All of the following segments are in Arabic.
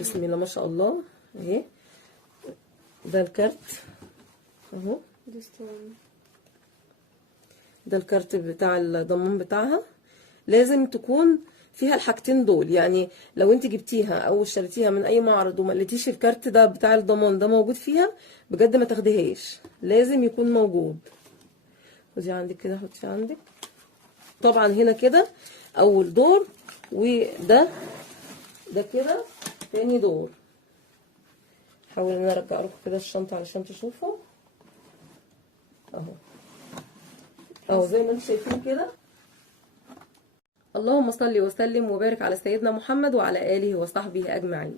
بسم الله ما شاء الله اهي. ده الكارت اهو، ده الكارت بتاع الضمان بتاعها. لازم تكون فيها الحاجتين دول، يعني لو انت جبتيها او اشتريتيها من اي معرض وما لقيتيش الكارت ده بتاع الضمان ده موجود فيها، بجد ما تاخديهاش، لازم يكون موجود. خدي عندك كده، حطي عندك. طبعا هنا كده اول دور، وده كده تاني دور. حاول ان انا ارجع لكم كده الشنطه علشان تشوفوا اهو زي ما انتم شايفين كده. اللهم صل وسلم وبارك على سيدنا محمد وعلى اله وصحبه اجمعين.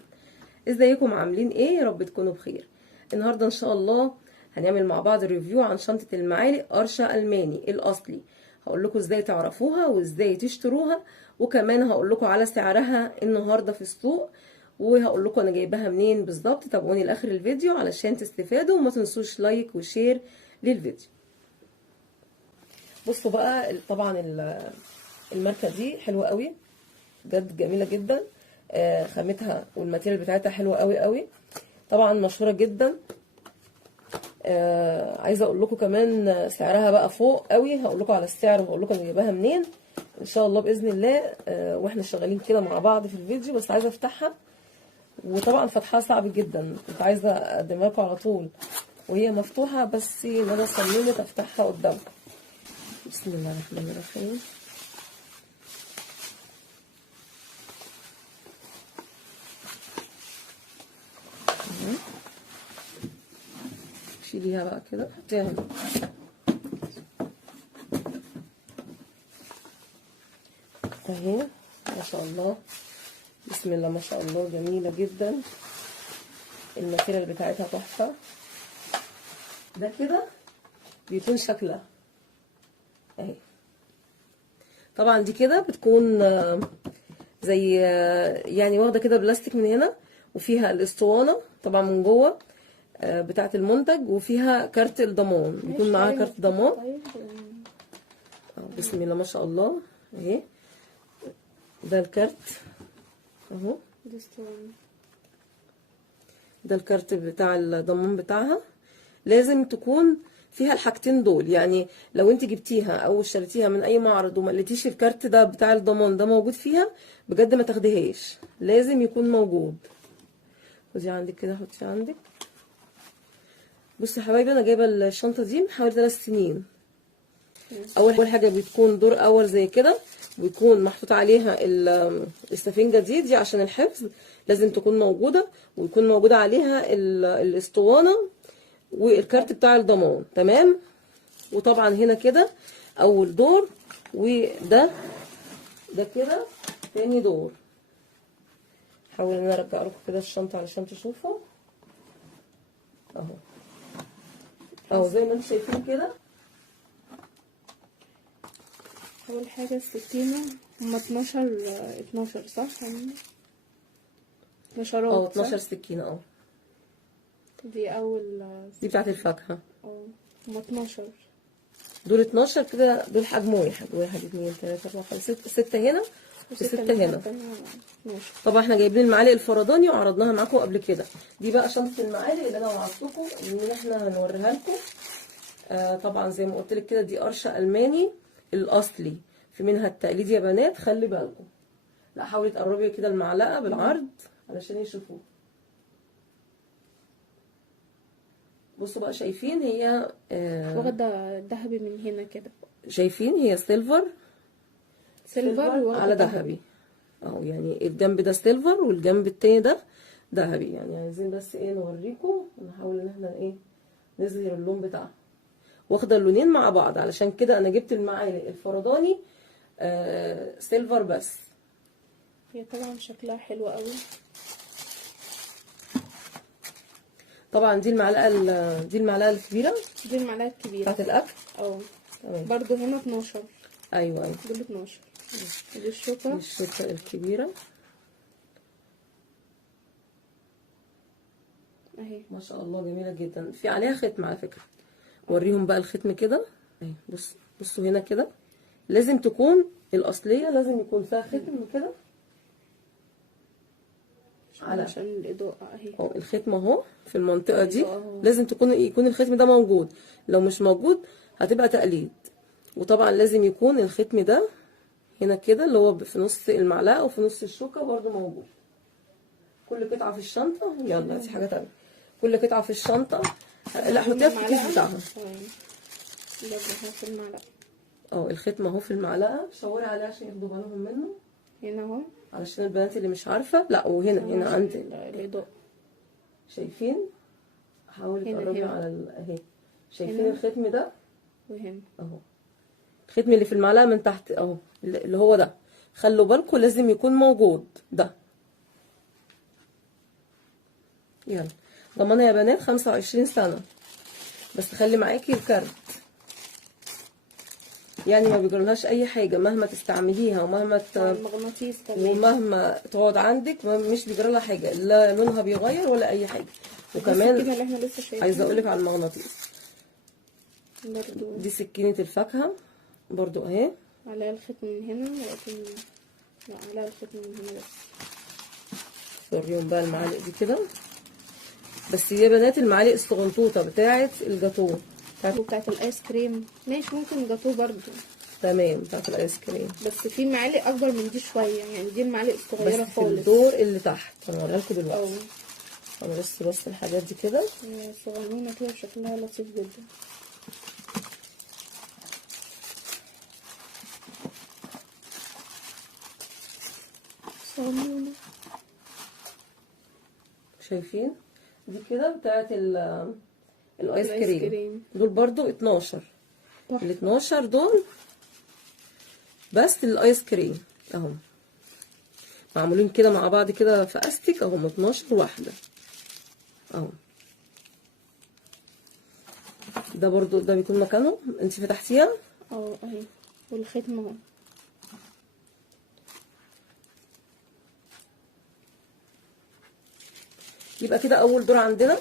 ازيكم عاملين ايه؟ يا رب تكونوا بخير. النهارده ان شاء الله هنعمل مع بعض ريفيو عن شنطه المعالق قرشه الماني الاصلي. هقول لكم ازاي تعرفوها وازاي تشتروها، وكمان هقول لكم على سعرها النهارده في السوق، وهقول لكم انا جايباها منين بالظبط. تابعوني لاخر الفيديو علشان تستفادوا، وما تنسوش لايك وشير للفيديو. بصوا بقى، طبعا الماركه دي حلوه قوي بجد، جميله جدا. خامتها والماتيريال بتاعتها حلوه قوي قوي، طبعا مشهوره جدا. عايزه اقول لكم كمان سعرها بقى فوق قوي. هقول لكم على السعر وهقول لكم انا جايباها منين ان شاء الله باذن الله، واحنا شغالين كده مع بعض في الفيديو. بس عايزه افتحها، وطبعا فتحها صعب جدا، كنت عايزه اقدمها لكم على طول وهي مفتوحه، بس انا صممت افتحها قدامكم. بسم الله الرحمن الرحيم. شيليها بقى كده، حطيها هنا اهي. ما شاء الله، بسم الله ما شاء الله، جميله جدا. الماتيريال بتاعتها تحفه. ده كده بيكون شكلها اهي. طبعا دي كده بتكون زي يعني واخده كده بلاستيك من هنا، وفيها الاسطوانه طبعا من جوه بتاعه المنتج، وفيها كارت الضمان، بيكون معاها كارت ضمان. بسم الله ما شاء الله اهي. ده الكارت اهو، ده الكارت بتاع الضمان بتاعها. لازم تكون فيها الحاجتين دول، يعني لو انت جبتيها او اشتريتيها من اي معرض وما لقيتيش الكارت ده بتاع الضمان ده موجود فيها، بجد ما تاخديهاش، لازم يكون موجود. خدي عندك كده، حطي عندك. بصوا يا حبايبي، انا جايبه الشنطه دي من حوالي 3 سنين. اول حاجه بتكون دور اول زي كده، بيكون محطوط عليها السفنجه دي عشان الحفظ، لازم تكون موجوده، ويكون موجوده عليها الاسطوانه والكارت بتاع الضمان. تمام. وطبعا هنا كده اول دور، وده كده تاني دور. حاول ان انا ارجع لكم كده الشنطه علشان تشوفوا اهو زي ما انتم شايفين كده. اول حاجه السكينه، هما 12 صح؟ 12 12 سكينه. دي اول دي بتاعت الفاكهه. هما 12 دول 12 كده، دول حجم واحد. 1 2 3 4 5 6 هنا و6 هنا. طبعا احنا جايبين المعالق الفرداني وعرضناها معاكم قبل كده. دي بقى شنطه المعالق اللي انا وعدتكم ان احنا هنوريها لكم. طبعا زي ما قلت لك كده، دي قرشه الماني الاصلي، في منها التقليد يا بنات، خلي بالكم. لا حاولي تقربي كده المعلقه بالعرض علشان يشوفوه. بصوا بقى، شايفين هي واخده ذهبي من هنا كده، شايفين هي سيلفر على ذهبي ذهبي اهو. يعني الجنب ده سيلفر والجنب التاني ده ذهبي. يعني عايزين بس ايه نوريكم، نحاول ان احنا ايه نظهر اللون بتاعها. واخده اللونين مع بعض، علشان كده انا جبت المعالق الفرداني سيلفر بس. هي طبعا شكلها حلو قوي. طبعا دي المعلقه الكبيره، دي المعلقه الكبيره بتاعت الاكل. برضو هنا 12. ايوه دول 12. دي الشوكه الكبيره اهي، ما شاء الله، جميله جدا. في عليها ختم على فكره، وريهم بقى الختم كده اهي. بصوا هنا كده، لازم تكون الاصليه، لازم يكون فيها ختم كده. عشان الاضاءة اهي. اهو الختم اهو في المنطقة دي أهو. لازم يكون الختم ده موجود، لو مش موجود هتبقى تقليد. وطبعا لازم يكون الختم ده هنا كده اللي هو في نص المعلقة وفي نص الشوكة برضو موجود. كل قطعة في الشنطة، يلا دي حاجة تانية. كل قطعة في الشنطة، لا حطيها في الكيس بتاعها. لازم في المعلقة. اه الختم اهو في المعلقة، شاوري عليه عشان ياخدوا بالهم منه. هنا اهو علشان البنات اللي مش عارفة، لا وهنا عند الإضاءة. شايفين؟ حاولي تقربي هنا. على اهي، شايفين هنا. الختم ده وهنا اهو. الختم اللي في المعلقة من تحت اهو، اللي هو ده، خلوا بالكم لازم يكون موجود ده. يلا ضمانة يا بنات 25 سنة، بس خلي معاكي الكارت، يعني ما بيجرالهاش اي حاجة مهما تستعمليها ومهما المغناطيس كمان، ومهما تقعد عندك مش بيجرالها حاجة، لا لونها بيغير ولا اي حاجة. وكمان اللي احنا لسه شايفينها، عايزة اقولك على المغناطيس، برضو دي سكينة الفاكهة برضو اهي، عليها الختم من هنا، لكن لا عليها الختم من هنا بس. وريهم بقى المعالق دي كده، بس يا بنات المعالق الصغنطوطة بتاعت الجاتوه وبتاعت الايس كريم ماشي، ممكن جاتوه برضو تمام، بتاعت الايس كريم، بس في معالق اكبر من دي شويه، يعني دي المعالق بس الصغيره في خالص. الدور اللي تحت هنوريها لكم اه دلوقتي. انا بس الحاجات دي كده هي صغنونه كده شكلها لطيف جدا. صغنونه، شايفين دي كده بتاعت الايس الآيس كريم، دول برضو 12، ال 12 دول بس الايس كريم اهو، معمولين كده مع بعض كده في استيك اهو، 12 واحده اهو. ده برضو ده بيكون مكانه، انت فتحتيها اهي، والختم اهو. يبقى كده اول دور عندنا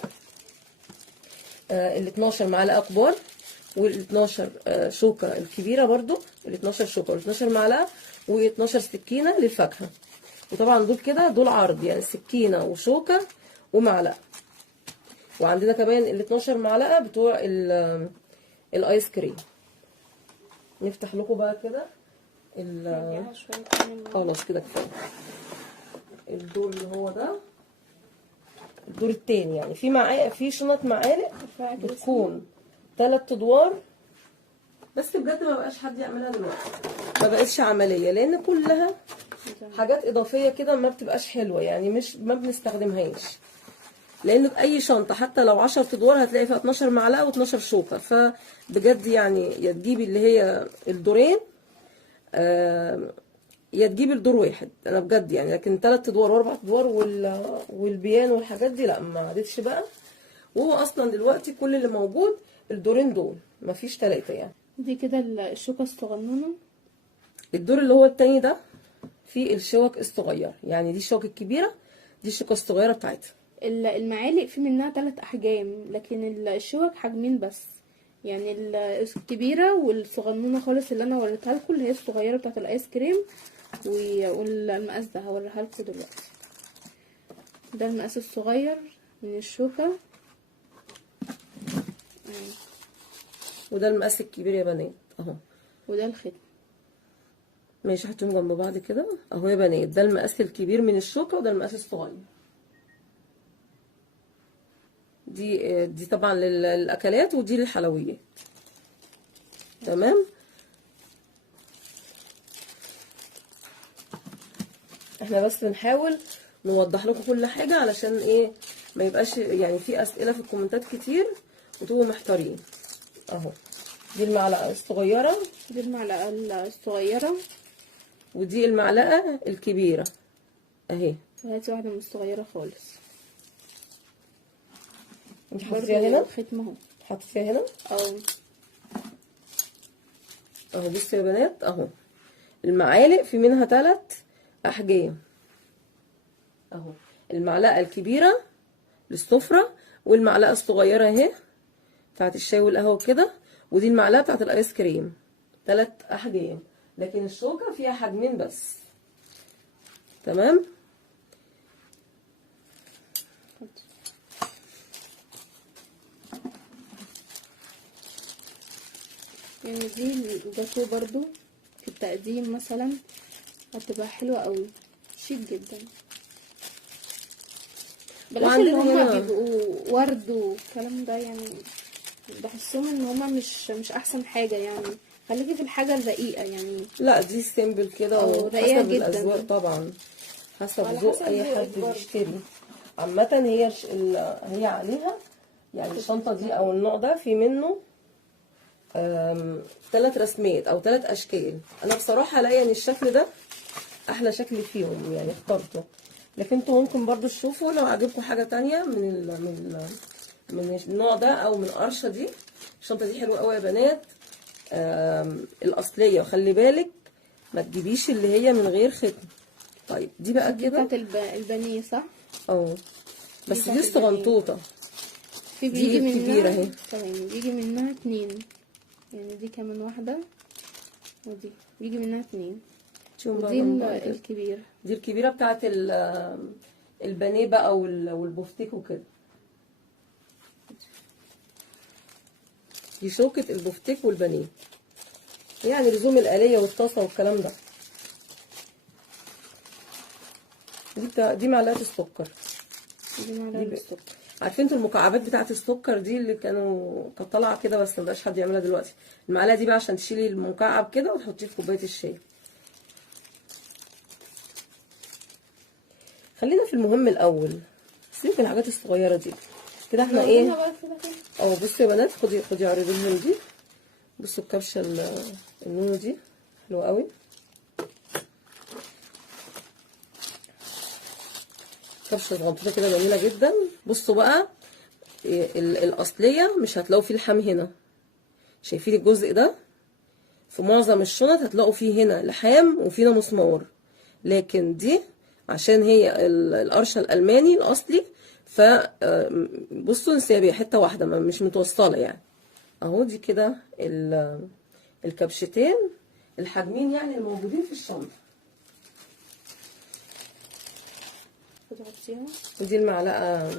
ال 12 معلقه كبار، وال 12 شوكه الكبيره برضو، ال 12 شوكه وال 12 معلقه و12 سكينه للفاكهه. وطبعا دول كده دول عرض، يعني سكينه وشوكه ومعلقه. وعندنا كمان ال 12 معلقه بتوع الايس كريم. نفتح لكم بقى كده خلاص كده كفايه. الدور اللي هو ده الدور التاني، يعني في شنط معالق بتكون 3 ادوار، بس بجد ما بقاش حد يعملها دلوقتي، ما بقتش عمليه، لان كلها حاجات اضافيه كده ما بتبقاش حلوه، يعني ما بنستخدمهاش، لان اي شنطه حتى لو 10 ادوار هتلاقي فيها 12 معلقه و12 شوكه، فبجد يعني يا تجيبي اللي هي الدورين يا تجيبي الدور واحد، انا بجد يعني، لكن 3 ادوار و4 ادوار والبيان والحاجات دي لا ما عادتش بقى. وهو اصلا دلوقتي كل اللي موجود الدورين دول، مفيش 3 يعني. دي كده الشوكه الصغنونه. الدور اللي هو التاني ده فيه الشوك الصغير، يعني دي الشوك الكبيره، دي الشوكه الصغيره بتاعتها. المعالق في منها 3 احجام، لكن الشوك حجمين بس، يعني الكبيره والصغنونه خالص اللي انا وريتها لكم اللي هي الصغيره بتاعه الايس كريم، والمقاس ده هوريها لكم دلوقتي. ده المقاس الصغير من الشوكه، وده المقاس الكبير يا بنات اهو، وده الختم. ماشي حطيهم جنب بعض كده اهو يا بنات، ده المقاس الكبير من الشوكه وده المقاس الصغير. دي طبعا للاكلات ودي للحلويات، تمام. احنا بس بنحاول نوضح لكم كل حاجه علشان ايه ما يبقاش يعني في اسئله في الكومنتات كتير وتبقوا محتارين. اهو دي المعلقه الصغيره، دي المعلقه الصغيره، ودي المعلقه الكبيره اهي. وهاتي واحده من الصغيره خالص. انت حطيتيها هنا؟ الختم اهو، حطيتيها هنا اهو. بصوا يا بنات اهو، المعالق في منها 3 احجام اهو، المعلقه الكبيره للسفره، والمعلقه الصغيره اهي بتاعت الشاي والقهوه كده، ودي المعلقه بتاعت الايس كريم، 3 احجام، لكن الشوكه فيها حجمين بس، تمام. يعني دي الجاتو برضو في التقديم مثلا هتبقى حلوة قوي، شيك جدا. بلاش اللي وعندنا هما هنا بيبقوا ورد والكلام ده، يعني بحسهم ان هما مش احسن حاجة. يعني خليكي في الحاجة الرقيقة يعني، لا، دي سيمبل كده او رقيقة وحسب الاذواق جدا طبعا، حسب على ذوق حسب اي ذوقك حد برضه. بيشتري. عامة هي هي عليها يعني الشنطة دي او النوع ده في منه 3 رسمات او 3 اشكال. انا بصراحة لاقيه ان الشكل ده احلى شكل فيهم يعني اخترته، لكن انتوا ممكن برضو تشوفوا لو عجبكم حاجة تانية من النوع ده او من قرشة دي. الشنطة دي حلوة قوي يا بنات، الاصلية، وخلي بالك ما تجيبيش اللي هي من غير ختم. طيب دي بقى دي كده بتاعت البانيه صح؟ اه، دي بس بتاعت دي البانيه. الصغنطوطة، في دي بيجي الكبيرة اهي. منها تمام، بيجي منها 2، يعني دي كمان واحدة، ودي بيجي منها 2، شوفوا بقى ودي من بعض كده. الكبيرة. دي الكبيرة بتاعت البانيه بقى والبفتيك وكده. دي شوكة البفتيك والبانيه، يعني لزوم الآلية والطاسة والكلام ده. دي معلقة السكر. دي معلقة السكر. عارفين انتوا المكعبات بتاعة السكر دي اللي كانت طالعة كده بس مبقاش حد يعملها دلوقتي. المعلقة دي بقى عشان تشيلي المكعب كده وتحطيه في كوباية الشاي. خلينا في المهم الأول، سيبك من الحاجات الصغيرة دي كده. احنا ايه؟ بقى كده كده. اه بصوا يا بنات، خدي عرضيهم دي. بصوا الكبشة النونو دي حلوة قوي. كبشة صغنطوطة كده جميلة جدا. بصوا بقى الأصلية مش هتلاقوا فيه لحام هنا، شايفين الجزء ده؟ في معظم الشنط هتلاقوا فيه هنا لحام وفينا مسمار، لكن دي عشان هي القرشة الألماني الأصلي، ف بصوا نسيبها حتة واحدة مش متوصلة يعني. اهو دي كده الكبشتين الحجمين يعني الموجودين في الشنطة. بتحطيها ودي المعلقة،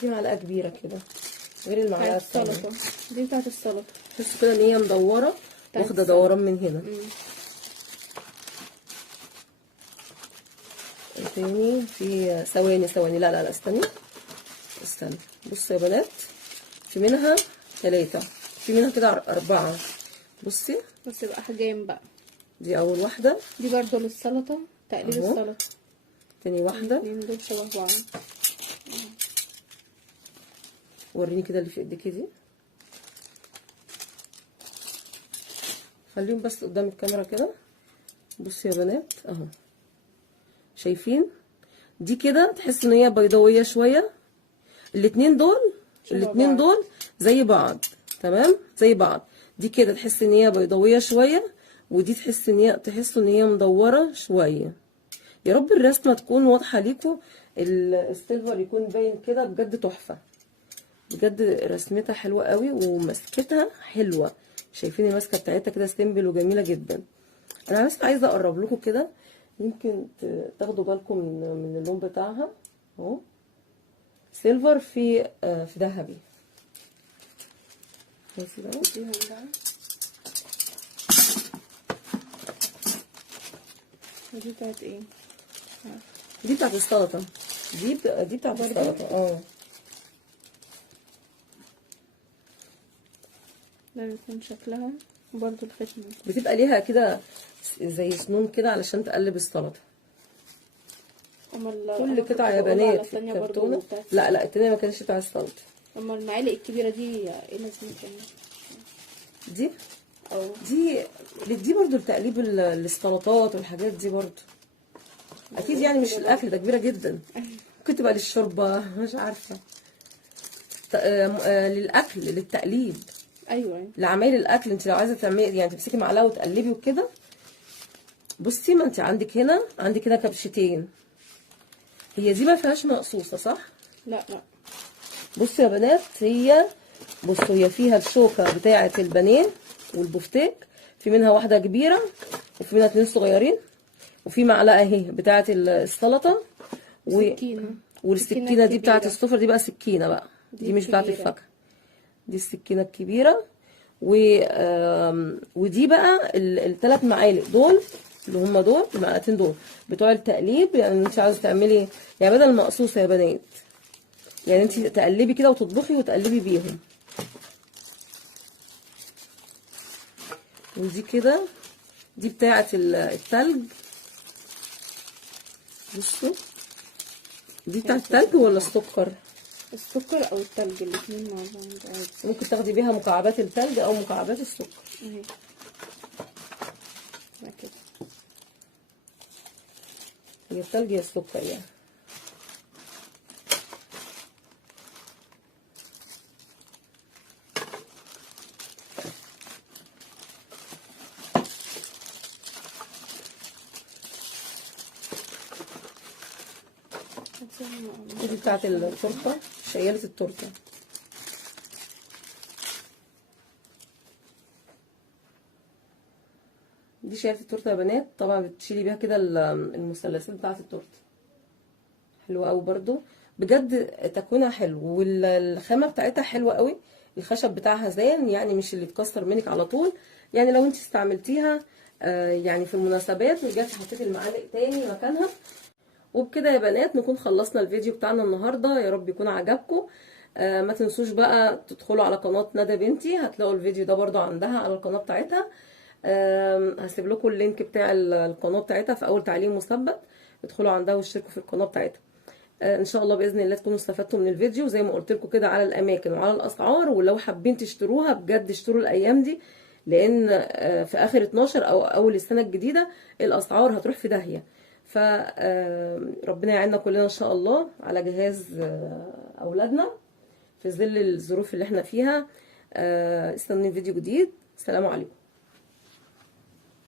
دي معلقة كبيرة كده غير المعلقة بتاعت التانية. السلطة، دي بتاعت السلطة. بصوا كده ان هي مدورة، بتاعت واخدة السلطة. دوران من هنا. تاني في ثواني، لا استني. بصوا يا بنات، في منها 3، في منها كده 4. بصي بس يبقى احجام بقى. دي اول واحدة، دي برضو للسلطة، تقليب اهو. السلطة. تاني واحدة، الاتنين دول شبه بعض. وريني كده اللي في ايديكي دي، خليهم بس قدام الكاميرا كده. بصوا يا بنات اهو، شايفين دي كده تحس ان هي بيضاويه شويه. الاتنين دول زي بعض، تمام زي بعض. دي كده تحس ان هي بيضاويه شويه، ودي تحسوا ان هي مدوره شويه. يا رب الرسمه تكون واضحه ليكم، السيلفر يكون باين كده. بجد تحفه، بجد رسمتها حلوه قوي ومسكتها حلوه. شايفين الماسكه بتاعتها كده سيمبل وجميله جدا. انا بس عايزه اقرب لكم كده، يمكن تاخدوا بالكم من اللون بتاعها اهو، سيلفر في ذهبي. بصي بقى ودي بتاعت ايه؟ دي بتاعت السلطه، دي بتاعت السلطه اه. ده بيكون شكلها برضو الختم بتبقى ليها كده زي سنون كده علشان تقلب السلطه. كل قطعه يا بنات في الكرتونه. لا التانية ما كانتش بتاع السلطه. اما المعالق الكبيره دي ايه لازمتها؟ دي دي برضو لتقليب السلطات والحاجات دي برضو اكيد، يعني مش الاكل ده كبيره جدا، ممكن تبقى للشوربه مش عارفه، للاكل للتقليب. ايوه لعمايل الاكل. انت لو عايزه تعملي يعني تمسكي معلقه وتقلبي وكده. بصي ما انت عندك هنا كبشتين، هي دي ما فيهاش مقصوصه صح؟ لا بصوا يا بنات، بصوا هي فيها الشوكه بتاعه البانيه والبفتيك، في منها واحده كبيره وفي منها 2 صغيرين، وفي معلقه اهي بتاعه السلطه وسكينه والسكينه دي بتاعه كبيرة. السفره دي بقى سكينه بقى، دي مش بتاعه كبيرة. الفاكهه، دي السكينه الكبيره. ودي بقى الثلاث معالق دول اللي هم دول المعلقتين دول بتوع التقليب. يعني انت عاوزه تعملي يعني بدل مقصوصه يا بنات، يعني انت تقلبي كده وتطبخي وتقلبي بيهم. ودي كده دي بتاعه التلج. بصوا دي بتاعه التلج ولا السكر؟ السكر او التلج الاتنين مع بعض عادي. ممكن تاخدي بيها مكعبات التلج او مكعبات السكر. اهي كده. هي التلج يا السكر يعني. دي بتاعت التورته، شيالة التورته. دي شيالة التورته يا بنات، طبعا بتشيلي بيها كده المثلثات بتاعت التورته. حلوه قوي برضو بجد، تكوينها حلو والخامه بتاعتها حلوه قوي. الخشب بتاعها زان، يعني مش اللي اتكسر منك على طول. يعني لو انت استعملتيها يعني في المناسبات ورجعتي حطيتي المعالق تاني مكانها. وبكده يا بنات نكون خلصنا الفيديو بتاعنا النهارده، يا رب يكون عجبكم. ما تنسوش بقى تدخلوا على قناه ندى بنتي، هتلاقوا الفيديو ده برضو عندها على القناه بتاعتها. هسيب لكم اللينك بتاع القناه بتاعتها في اول تعليق مثبت، ادخلوا عندها واشتركوا في القناه بتاعتها. ان شاء الله باذن الله تكونوا استفدتوا من الفيديو زي ما قلت لكم كده على الاماكن وعلى الاسعار. ولو حابين تشتروها بجد اشتروا الايام دي، لان في اخر 12 او اول السنه الجديده الاسعار هتروح في داهيه. فربنا يعيننا كلنا ان شاء الله على جهاز اولادنا في ظل الظروف اللي احنا فيها. استنوني فيديو جديد. سلام عليكم.